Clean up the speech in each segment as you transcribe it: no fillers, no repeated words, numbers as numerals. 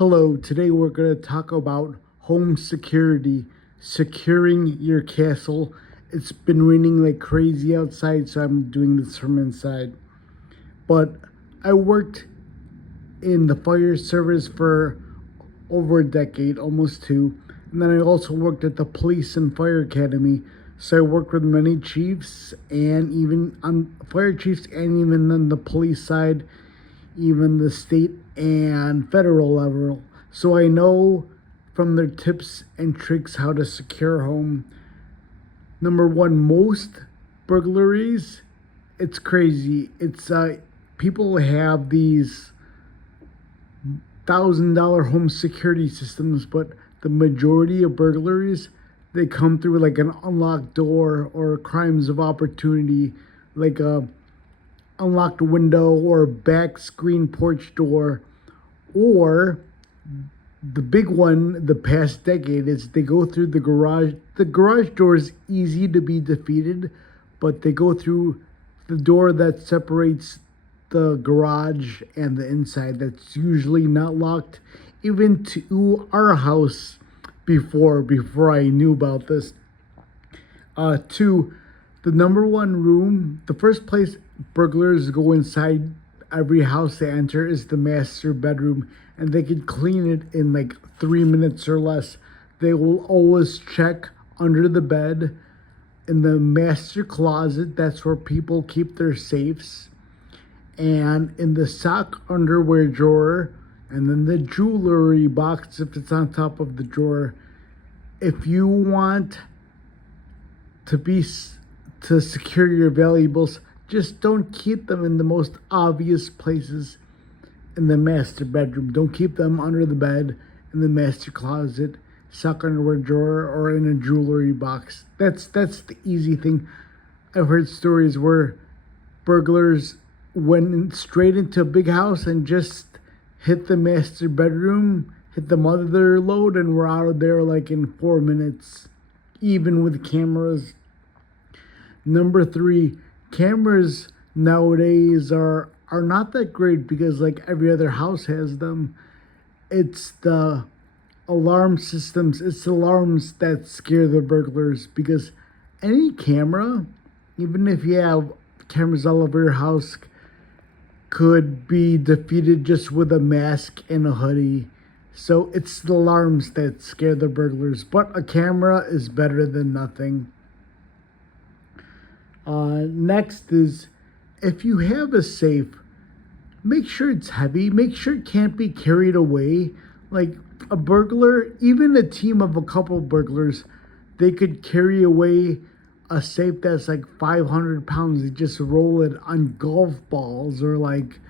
Hello, today we're going to talk about home security, securing your castle. It's been raining like crazy outside, so I'm doing this from inside. But I worked in the fire service for over a decade, almost two. And then I also worked at the police and fire academy. So I worked with many chiefs and even on fire chiefs and even on the police side, even the state and federal level. So I know from their tips and tricks how to secure home. Number one, most burglaries, it's crazy. It's people have these $1,000 home security systems, but the majority of burglaries they come through like an unlocked door or crimes of opportunity, like a unlocked window or back screen porch door, or the big one the past decade is they go through the garage. The garage door is easy to be defeated, but they go through the door that separates the garage and the inside that's usually not locked. Even to our house before I knew about this. To the number one room, the first place burglars go inside every house they enter is the master bedroom, and they can clean it in like 3 minutes or less. They will always check under the bed, in the master closet, that's where people keep their safes, and in the sock underwear drawer, and then the jewelry box if it's on top of the drawer. If you want to be to secure your valuables, just don't keep them in the most obvious places in the master bedroom. Don't keep them under the bed, in the master closet, sock underwear drawer, or in a jewelry box. That's the easy thing. I've heard stories where burglars went straight into a big house and just hit the master bedroom, hit the mother load, and were out of there like in 4 minutes, even with cameras. Number three, cameras nowadays are not that great because like every other house has them. It's the alarm systems, it's alarms that scare the burglars, because any camera, even if you have cameras all over your house, could be defeated just with a mask and a hoodie. So it's the alarms that scare the burglars, but a camera is better than nothing. Next is, if you have a safe, make sure it's heavy. Make sure it can't be carried away. Like a burglar, even a team of a couple burglars, they could carry away a safe that's like 500 pounds. They just roll it on golf balls or like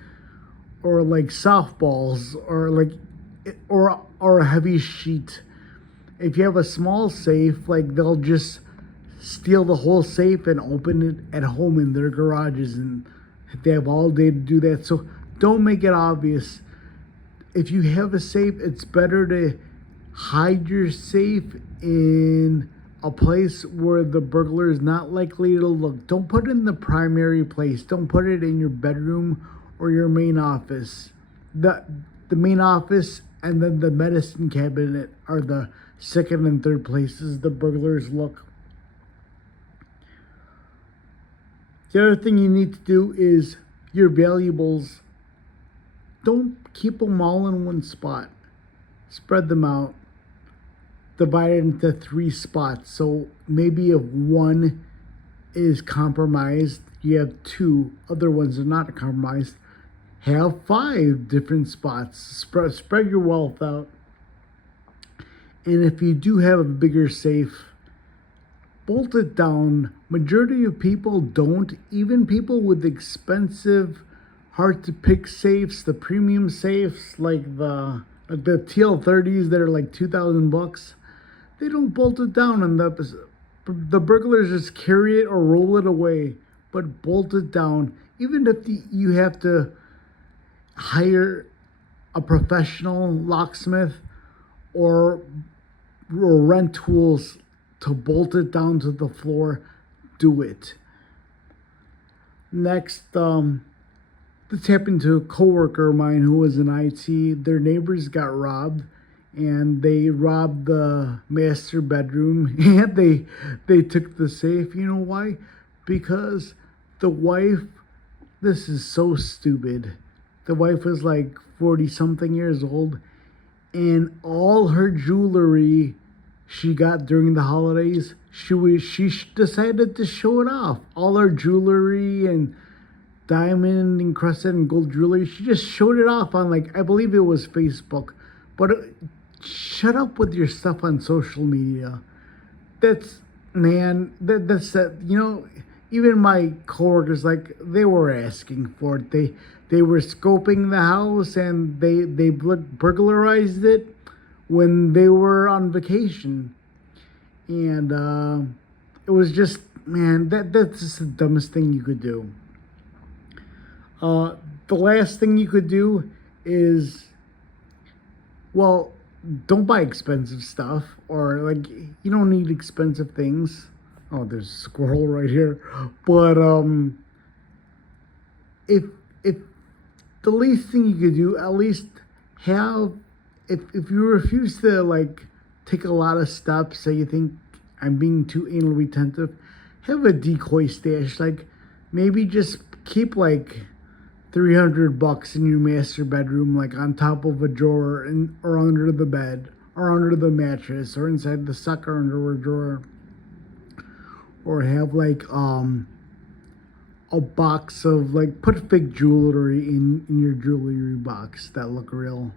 softballs or a heavy sheet. If you have a small safe, like they'll just steal the whole safe and open it at home in their garages, and they have all day to do that. So don't make it obvious. If you have a safe, it's better to hide your safe in a place where the burglar is not likely to look. Don't put it in the primary place. Don't put it in your bedroom or your main office. The main office and then the medicine cabinet are the second and third places the burglars look. The other thing you need to do is your valuables. Don't keep them all in one spot. Spread them out. Divide it into 3 spots. So maybe if one is compromised, you have 2 other ones that are not compromised. Have 5 different spots. Spread your wealth out. And if you do have a bigger safe, bolt it down. Majority of people don't. Even people with expensive, hard to pick safes, the premium safes like the TL30s that are like $2,000, they don't bolt it down, and the burglars just carry it or roll it away. But bolt it down. Even if you have to hire a professional locksmith or rent tools to bolt it down to the floor, do it. Next, this happened to a coworker of mine who was in IT. Their neighbors got robbed, and they robbed the master bedroom, and they took the safe. You know why? Because the wife. This is so stupid. The wife was like 40 something years old, and all her jewelry she got during the holidays, decided to show it off. All her jewelry and diamond encrusted and gold jewelry, she just showed it off on, like, I believe it was Facebook. But shut up with your stuff on social media. That's man, that's that. Even my coworkers, like, they were asking for it. They were scoping the house, and they burglarized it when they were on vacation, and it was just, man, that's just the dumbest thing you could do. The last thing you could do is, well, don't buy expensive stuff, or, like, you don't need expensive things. Oh, there's a squirrel right here. But if the least thing you could do, at least have, if you refuse to, like, take a lot of steps, say you think I'm being too anal retentive, have a decoy stash. Like, maybe just keep like $300 in your master bedroom, like on top of a drawer, or under the bed, or under the mattress, or inside the sucker underwear drawer. Or have like a box of, like, put fake jewelry in your jewelry box that look real.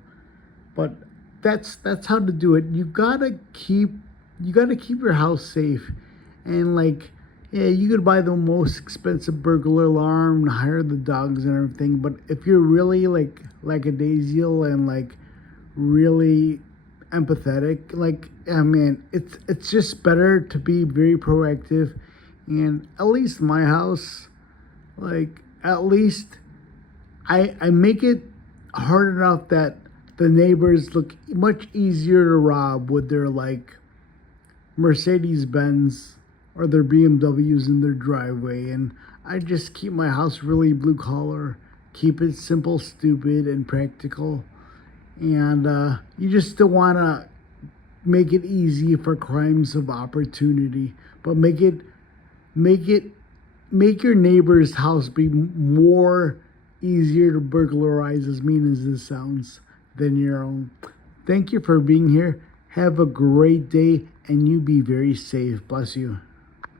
But that's how to do it. You gotta keep your house safe. And, like, yeah, you could buy the most expensive burglar alarm and hire the dogs and everything, but if you're really, like, lackadaisical and, like, really empathetic, like, I mean, it's just better to be very proactive. And at least my house, like, at least I make it hard enough that the neighbors look much easier to rob with their, like, Mercedes Benz or their BMWs in their driveway. And I just keep my house really blue collar, keep it simple, stupid, and practical. And you just still want to make it easy for crimes of opportunity, but make your neighbor's house be more easier to burglarize, as mean as this sounds, than your own. Thank you for being here. Have a great day, and you be very safe. Bless you.